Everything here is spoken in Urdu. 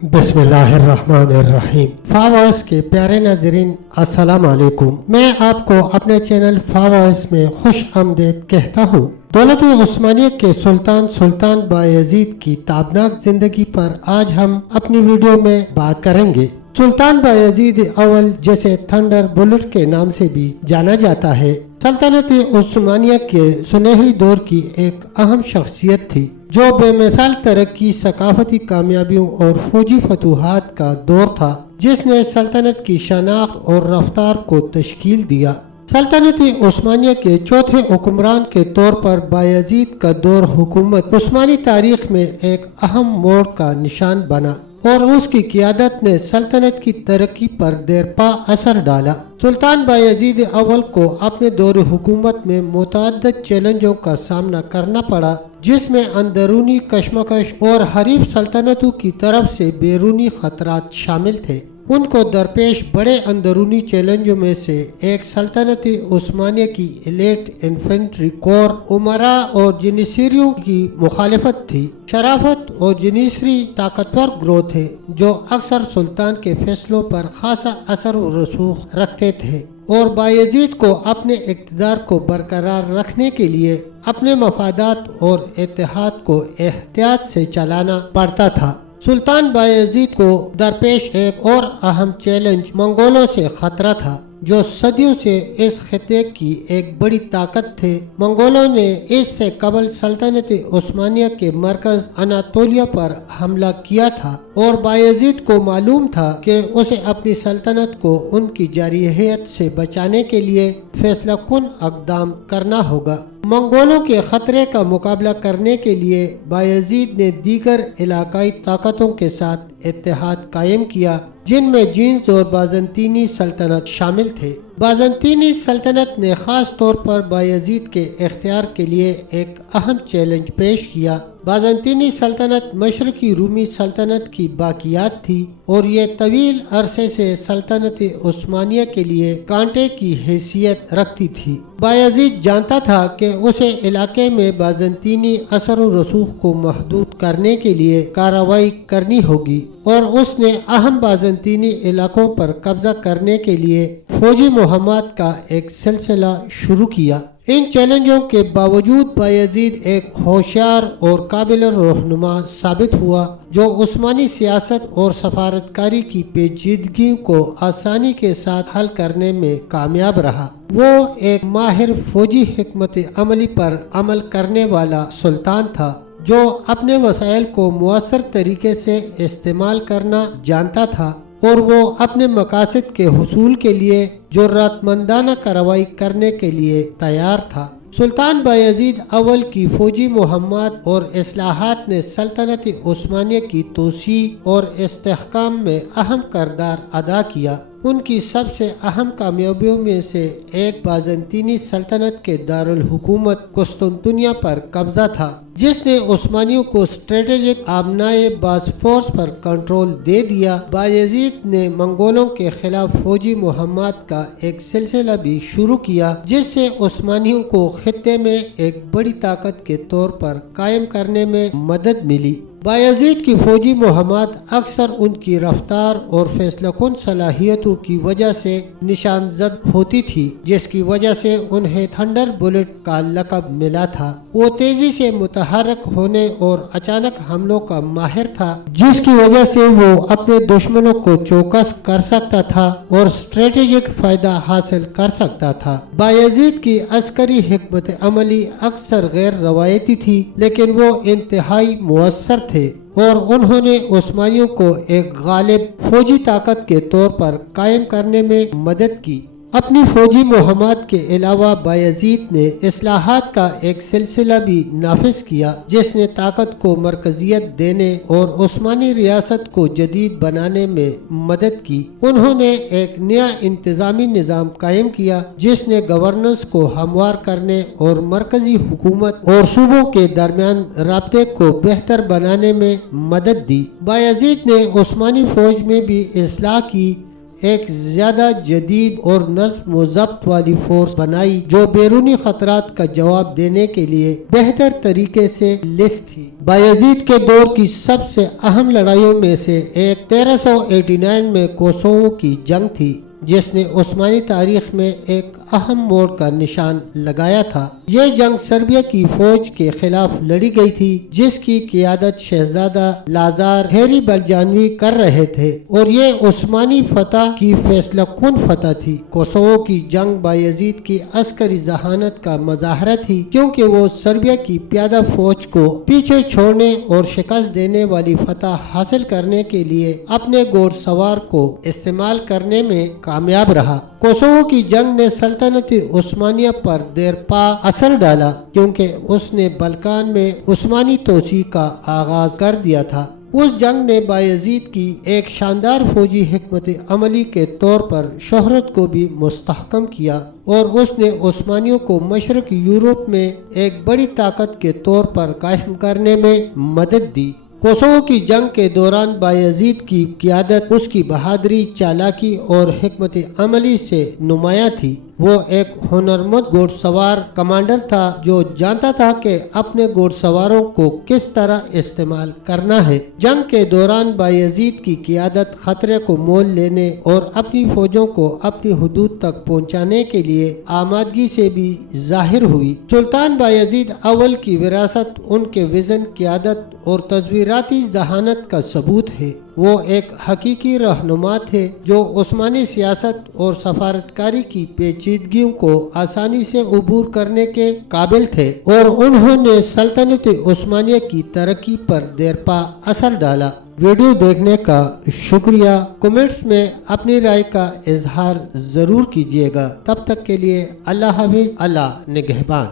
بسم اللہ الرحمن الرحیم۔ فاوائس کے پیارے ناظرین السلام علیکم۔ میں آپ کو اپنے چینل فاوائس میں خوش آمدید کہتا ہوں۔ دولت عثمانیہ کے سلطان بایزید کی تابناک زندگی پر آج ہم اپنی ویڈیو میں بات کریں گے۔ سلطان بایزید اول، جسے تھنڈر بلٹ کے نام سے بھی جانا جاتا ہے، سلطنت عثمانیہ کے سنہری دور کی ایک اہم شخصیت تھی، جو بے مثال ترقی، ثقافتی کامیابیوں اور فوجی فتوحات کا دور تھا، جس نے سلطنت کی شناخت اور رفتار کو تشکیل دیا۔ سلطنت عثمانیہ کے چوتھے حکمران کے طور پر بایزید کا دور حکومت عثمانی تاریخ میں ایک اہم موڑ کا نشان بنا اور اس کی قیادت نے سلطنت کی ترقی پر دیرپا اثر ڈالا۔ سلطان بایزید اول کو اپنے دور حکومت میں متعدد چیلنجوں کا سامنا کرنا پڑا، جس میں اندرونی کشمکش اور حریف سلطنتوں کی طرف سے بیرونی خطرات شامل تھے۔ ان کو درپیش بڑے اندرونی چیلنجوں میں سے ایک سلطنت عثمانیہ کی ایلیٹ انفینٹری کور، امراء اور جنیسریوں کی مخالفت تھی۔ شرافت اور جنیسری طاقتور گروہ تھے جو اکثر سلطان کے فیصلوں پر خاصا اثر و رسوخ رکھتے تھے، اور بایزید کو اپنے اقتدار کو برقرار رکھنے کے لیے اپنے مفادات اور اتحاد کو احتیاط سے چلانا پڑتا تھا۔ سلطان بایزید کو درپیش ایک اور اہم چیلنج منگولوں سے خطرہ تھا، جو صدیوں سے اس خطے کی ایک بڑی طاقت تھے۔ منگولوں نے اس سے قبل سلطنت عثمانیہ کے مرکز اناطولیہ پر حملہ کیا تھا، اور بایزید کو معلوم تھا کہ اسے اپنی سلطنت کو ان کی جارحیت سے بچانے کے لیے فیصلہ کن اقدام کرنا ہوگا۔ منگولوں کے خطرے کا مقابلہ کرنے کے لیے بایزید نے دیگر علاقائی طاقتوں کے ساتھ اتحاد قائم کیا، جن میں جینز اور بازنطینی سلطنت شامل تھے۔ بازنطینی سلطنت نے خاص طور پر بایزید کے اختیار کے لیے ایک اہم چیلنج پیش کیا۔ بازنطینی سلطنت مشرقی رومی سلطنت کی باقیات تھی، اور یہ طویل عرصے سے سلطنت عثمانیہ کے لیے کانٹے کی حیثیت رکھتی تھی۔ بایزید جانتا تھا کہ اسے علاقے میں بازنطینی اثر و رسوخ کو محدود کرنے کے لیے کارروائی کرنی ہوگی، اور اس نے اہم بازنطینی علاقوں پر قبضہ کرنے کے لیے فوجی مہمات کا ایک سلسلہ شروع کیا۔ ان چیلنجوں کے باوجود بایزید ایک ہوشیار اور قابل رہنما ثابت ہوا، جو عثمانی سیاست اور سفارتکاری کی پیچیدگیوں کو آسانی کے ساتھ حل کرنے میں کامیاب رہا۔ وہ ایک ماہر فوجی حکمت عملی پر عمل کرنے والا سلطان تھا، جو اپنے وسائل کو مؤثر طریقے سے استعمال کرنا جانتا تھا، اور وہ اپنے مقاصد کے حصول کے لیے جرأت مندانہ کارروائی کرنے کے لیے تیار تھا۔ سلطان بایزید اول کی فوجی مہمات اور اصلاحات نے سلطنت عثمانیہ کی توسیع اور استحکام میں اہم کردار ادا کیا۔ ان کی سب سے اہم کامیابیوں میں سے ایک بازنطینی سلطنت کے دارالحکومت قسطنطنیہ پر قبضہ تھا، جس نے عثمانیوں کو اسٹریٹجک آبنائے باسفورس پر کنٹرول دے دیا۔ بایزید نے منگولوں کے خلاف فوجی مہمات کا ایک سلسلہ بھی شروع کیا، جس سے عثمانیوں کو خطے میں ایک بڑی طاقت کے طور پر قائم کرنے میں مدد ملی۔ بایزید کی فوجی مہمات اکثر ان کی رفتار اور فیصلہ کن صلاحیتوں کی وجہ سے نشان زد ہوتی تھی، جس کی وجہ سے انہیں تھنڈر بلٹ کا لقب ملا تھا۔ وہ تیزی سے متحرک ہونے اور اچانک حملوں کا ماہر تھا، جس کی وجہ سے وہ اپنے دشمنوں کو چوکس کر سکتا تھا اور اسٹریٹجک فائدہ حاصل کر سکتا تھا۔ بایزید کی عسکری حکمت عملی اکثر غیر روایتی تھی، لیکن وہ انتہائی مؤثر تھے، اور انہوں نے عثمانیوں کو ایک غالب فوجی طاقت کے طور پر قائم کرنے میں مدد کی۔ اپنی فوجی مہمات کے علاوہ بایزید نے اصلاحات کا ایک سلسلہ بھی نافذ کیا، جس نے طاقت کو مرکزیت دینے اور عثمانی ریاست کو جدید بنانے میں مدد کی۔ انہوں نے ایک نیا انتظامی نظام قائم کیا، جس نے گورننس کو ہموار کرنے اور مرکزی حکومت اور صوبوں کے درمیان رابطے کو بہتر بنانے میں مدد دی۔ بایزید نے عثمانی فوج میں بھی اصلاح کی۔ ایک زیادہ جدید اور نظم و ضبط والی فورس بنائی جو بیرونی خطرات کا جواب دینے کے لیے بہتر طریقے سے لیس تھی۔ بایزید کے دور کی سب سے اہم لڑائیوں میں سے ایک 1389 میں کوسوو کی جنگ تھی، جس نے عثمانی تاریخ میں ایک اہم موڑ کا نشان لگایا تھا۔ یہ جنگ سربیا کی فوج کے خلاف لڑی گئی تھی، جس کی قیادت شہزادہ لازار ہیری بلجانوی کر رہے تھے، اور یہ عثمانی فتح کی فیصلہ کن فتح تھی۔ کوسوو کی جنگ بایزید کی عسکری ذہانت کا مظاہرہ تھی، کیونکہ وہ سربیا کی پیادہ فوج کو پیچھے چھوڑنے اور شکست دینے والی فتح حاصل کرنے کے لیے اپنے گھوڑ سوار کو استعمال کرنے میں کامیاب رہا۔ کوسوو کی جنگ نے سلطنت عثمانیہ پر دیر پا اثر ڈالا، کیونکہ اس نے بلکان میں عثمانی توسیع کا آغاز کر دیا تھا۔ اس جنگ نے بایزید کی ایک شاندار فوجی حکمت عملی کے طور پر شہرت کو بھی مستحکم کیا، اور اس نے عثمانیوں کو مشرق یورپ میں ایک بڑی طاقت کے طور پر قائم کرنے میں مدد دی۔ کوسوو کی جنگ کے دوران بایزید کی قیادت اس کی بہادری، چالاکی اور حکمت عملی سے نمایاں تھی۔ وہ ایک ہنرمند گھوڑ سوار کمانڈر تھا جو جانتا تھا کہ اپنے گھوڑ سواروں کو کس طرح استعمال کرنا ہے۔ جنگ کے دوران بایزید کی قیادت خطرے کو مول لینے اور اپنی فوجوں کو اپنی حدود تک پہنچانے کے لیے آمادگی سے بھی ظاہر ہوئی۔ سلطان بایزید اول کی وراثت ان کے وژن، قیادت اور تصویراتی ذہانت کا ثبوت ہے۔ وہ ایک حقیقی رہنما تھے جو عثمانی سیاست اور سفارتکاری کی پیچیدگیوں کو آسانی سے عبور کرنے کے قابل تھے، اور انہوں نے سلطنت عثمانیہ کی ترقی پر دیرپا اثر ڈالا۔ ویڈیو دیکھنے کا شکریہ۔ کمنٹس میں اپنی رائے کا اظہار ضرور کیجیے گا۔ تب تک کے لیے اللہ حافظ، اللہ نگہبان۔